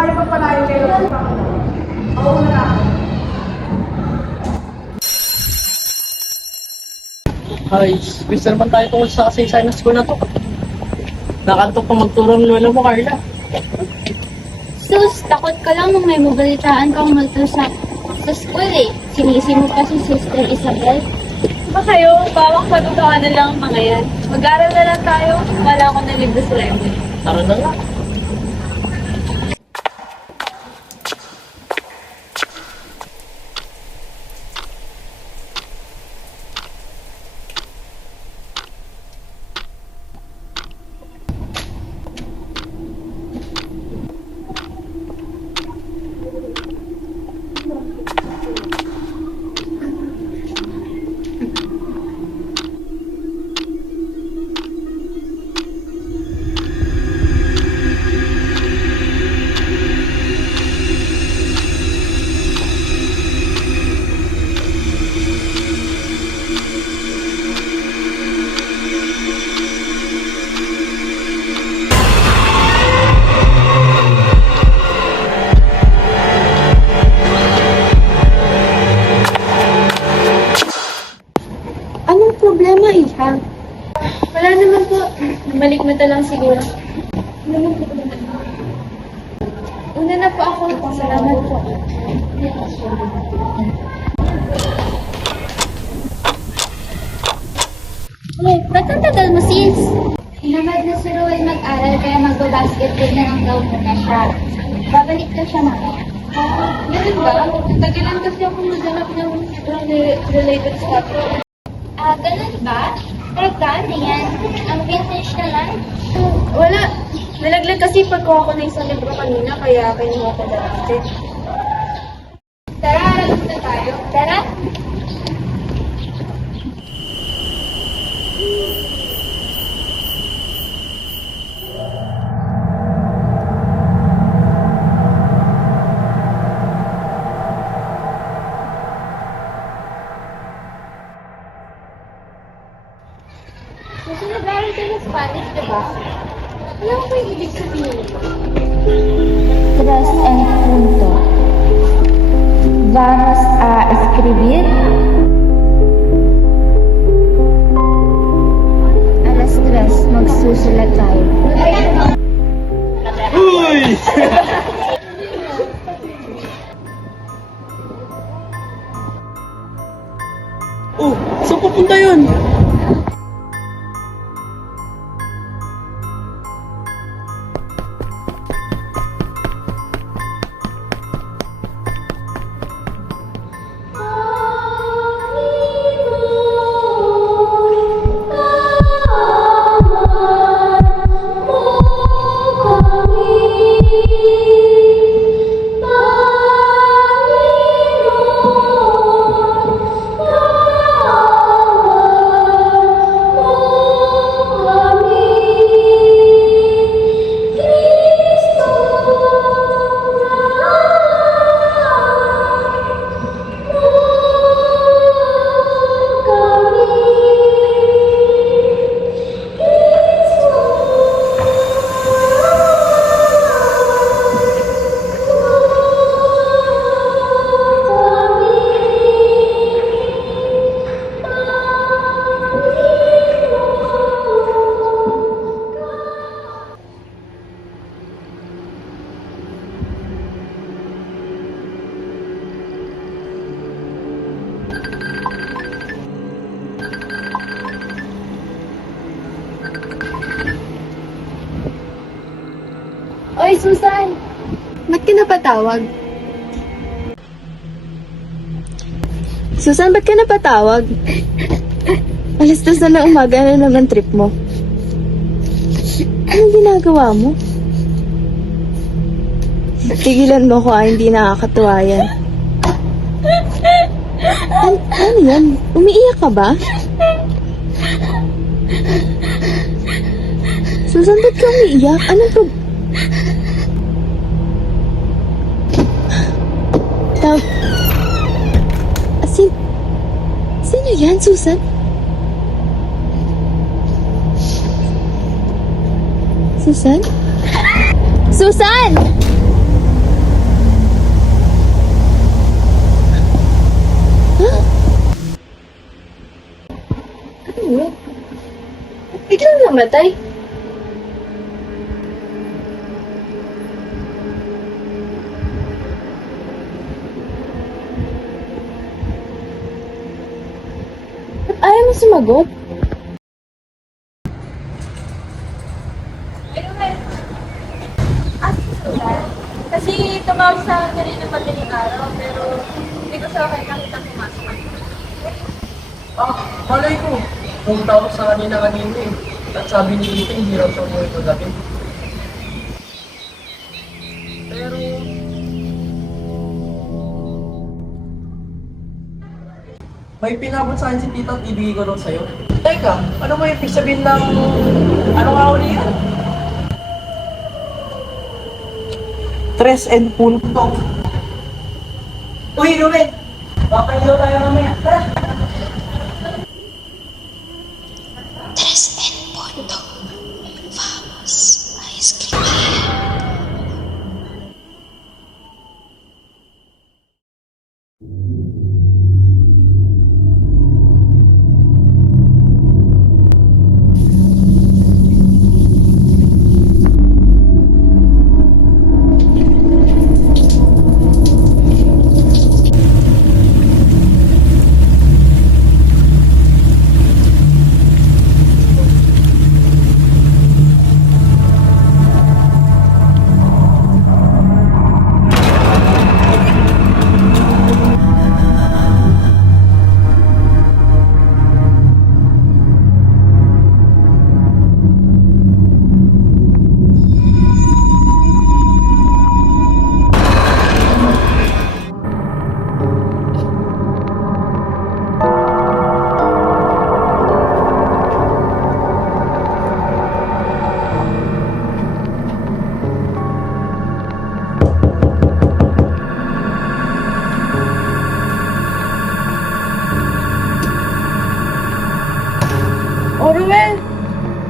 kayo pagpalayo kayo. Oo na lang. Ay, quiz naman tayo tungkol sa kasaysayan ng school na to. Nakantok pa magturo ng lola mo, Carla. Sus, takot ka lang nung may mabalitaan kang multo sa school eh. Sinisi mo pa si Sister Isabel. Ba kayo, bawang patutuhanan lang ang mga yan. Mag-aral na lang tayo. Wala ko na libre sa Lemon. Tara na nga. Anong problema, Iha? Wala naman po. Malikmata lang siguro. Una na po ako. Salamat po. Ba't ang tagal mo, sis? Hinamad na si Ruel mag-aral kaya magbabasketball na lang daw muna siya. Babalik na siya mamaya. Ganun ba? Tagilan kasi ako maghanap ng related stuff. Ganun ba? Teka, ano yan? Ang vintage naman? Wala. Nalaglag kasi pagkuha ko na isang libro kanina, kaya kinuha ko na lang. Tara, harap na tayo. Tara. Kasi nag-aaral kayo ng Spanish, diba? Ano po yung ibig sabihin nito? Tres en punto. Vamos a escribir. Alas 3, magsusulat tayo. Uy! Oh, saan pupunta yun? Oy, Susan! Ba't ka napatawag? Susan, ba't ka napatawag? Alas 2 na ng umaga na naman trip mo. Anong ginagawa mo? Tigilan mo ko, hindi nakakatuwa yan. Ano yan? Umiiyak ka ba? Susan, ba't ka umiiyak? Anong Sino yan, Susan? Susan? Susan! namatay? Ba't ayaw mo sumagot? Kasi tumawag sa akin kanina madaling araw, pero hindi ko sa akin nakita pumasok. Malay ko. Kung tawag sa kanina eh. At sabi ni Ito, hindi raw siya umuwi kagabi. Pero... May pinabot sa akin si Tita at ibigay ko lang sa'yo. Teka, ano mo ibig sabihin ng... Ano nga uli yan? Tres and punto. Uy, Ruben! Papaliw tayo mamaya. Tara! Oh, Ruel!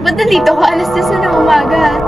Ba't nandito ka? Alas 10 na ng umaga.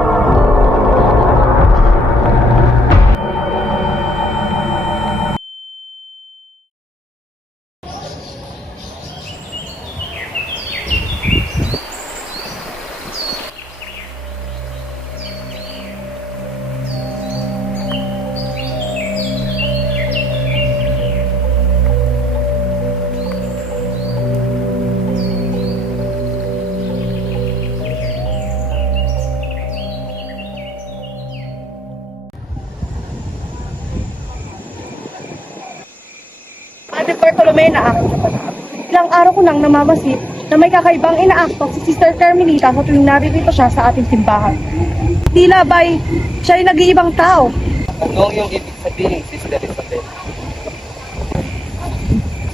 Ate Bartolome na ako sa panaab. Ilang araw ko nang namamasid na may kakaibang inaakto si Sister Carmelita sa tuwing naririto siya sa ating simbahan. Tila ba'y siya ay nag-iibang tao? Ano yung ibig sabihin, Sister Isabel?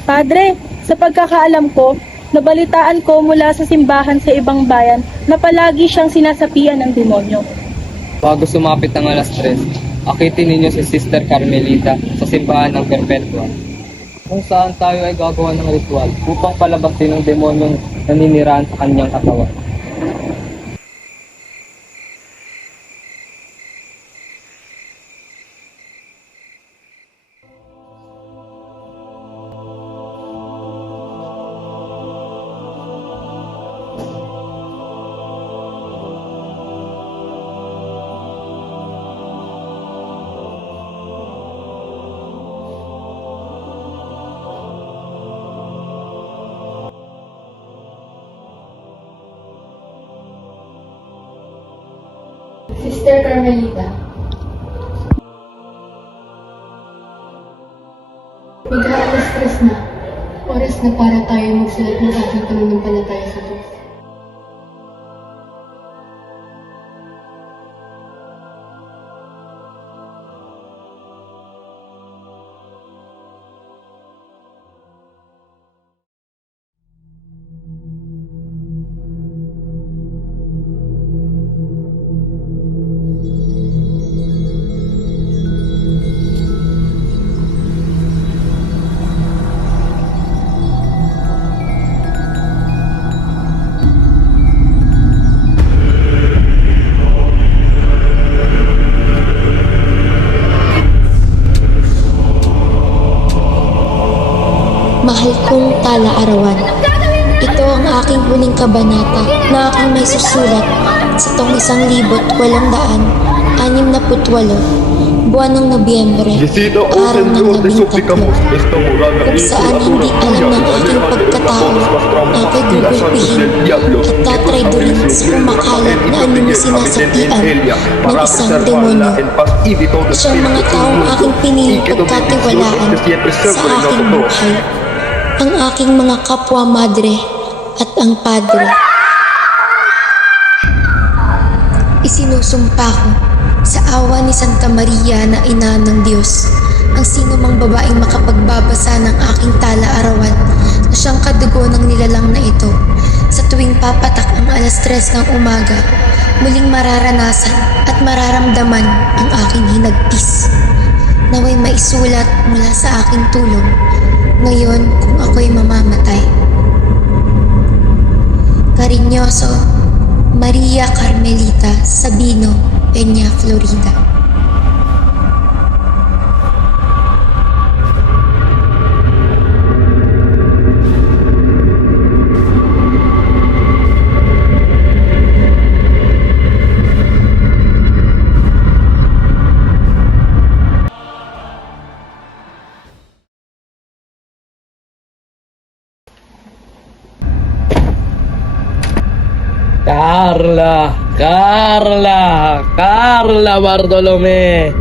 Padre, sa pagkakaalam ko, nabalitaan ko mula sa simbahan sa ibang bayan na palagi siyang sinasapian ng demonyo. Bago sumapit ng alas 3, akitin ninyo si Sister Carmelita sa simbahan ng Perpetua, kung saan tayo ay gagawa ng ritual upang palabasin ng demonyong naninirahan sa kanyang katawan. Sister Carmelita. Mag-aalas stress na. Oras na para tayo magsulat ng ating pananampalataya sa Diyos. Mahal kong tala-arawan, ito ang aking huling kabanata na aking may susulat sa tong 1,268, buwan ng Nobyembre, Decido araw ng Señor de 13, suplicamos esta morada kung saan hindi alam ng aking pagkatao na ako'y gugulpihin at tatraydorin sa kumakalat na anumang sinasapian ng isang demonyo. Siyang mga taong aking piniling pagkatiwalaan sa aking buhay, ang aking mga kapwa madre at ang padre. Isinusumpa ko sa awa ni Santa Maria na ina ng Diyos, ang sino mang babaeng makapagbabasa ng aking tala-arawan na siyang kadugo ng nilalang na ito, sa tuwing papatak ang 3:00 ng umaga, muling mararanasan at mararamdaman ang aking hinagpis. Naway maisulat mula sa aking tulong ngayon kung ako'y mamamatay. Cariñoso, Maria Carmelita Sabino Peña, Florida. Carla Bartolome.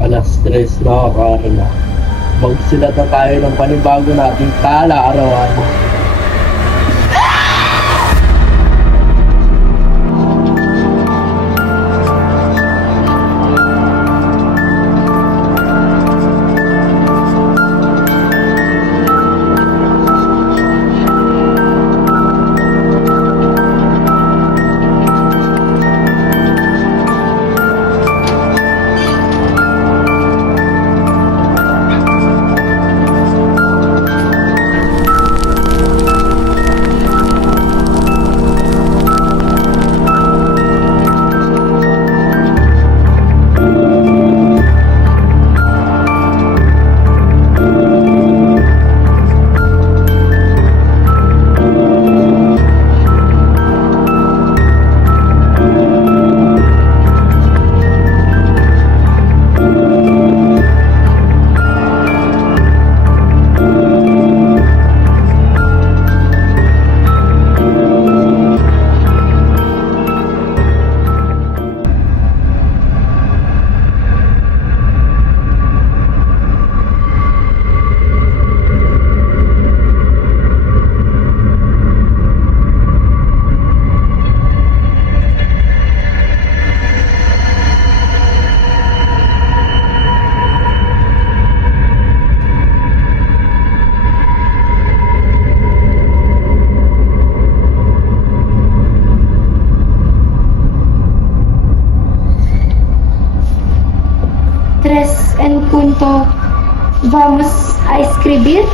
Alas 3 na, Carla. Magsilat na tayo ng panibago nating tala-arawan. Tres en punto. Vamos a escribir.